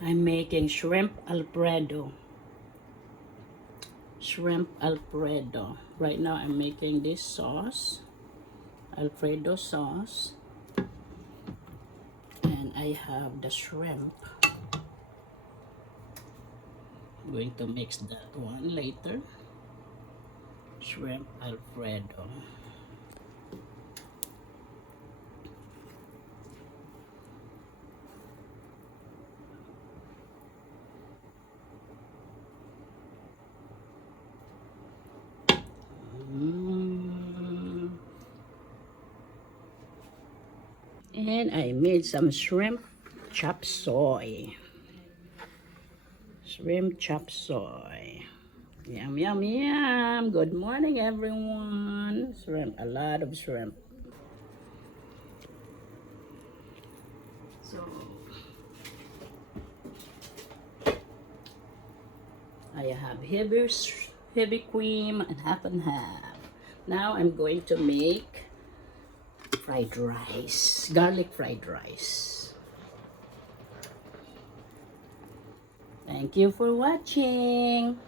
I'm making shrimp Alfredo. Shrimp Alfredo. Right now I'm making this sauce, Alfredo sauce. And I have the shrimp. I'm going to mix that one later. Shrimp Alfredo. And I made some shrimp chop suey. Shrimp chop suey. Yum, yum, yum. Good morning, everyone. Shrimp, a lot of shrimp. So, I have heavy cream and half and half. Now I'm going to make fried rice, garlic fried rice. Thank you for watching.